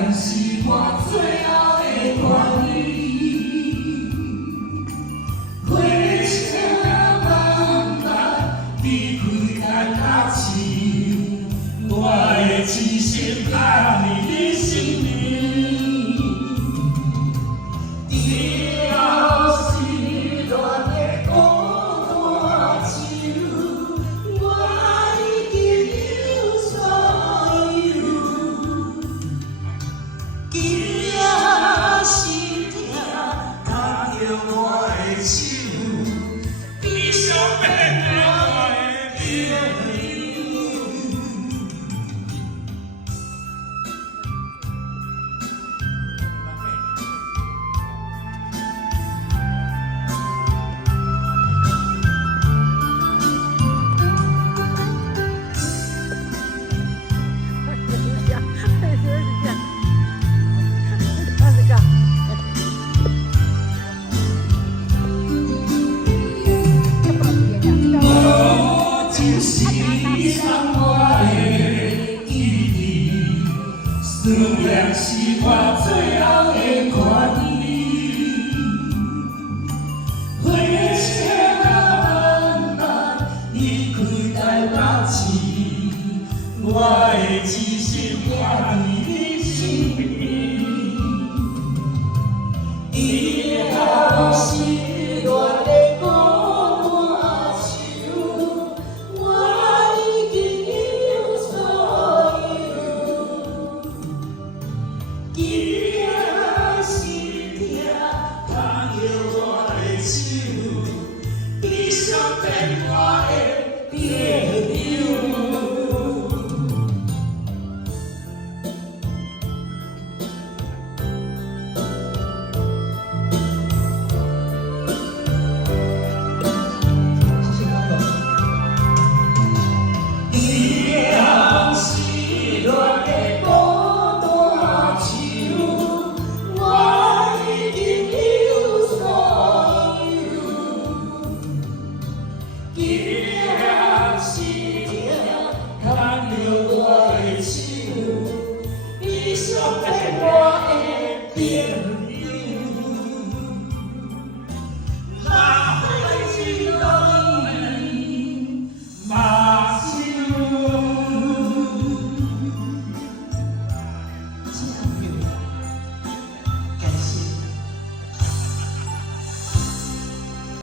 念是我最后的伴侣。火车慢慢离开咱阿市，我的痴心爱你心里。以后是恋的孤单手，我已经有所有。今夜心痛，牵着我的手，你想变我的朋友。就是送我的记忆，思念是我最后的伴侣。火车慢慢离开台北市，我的痴心挂你身边。以后是我的孤单手。我已经有所有。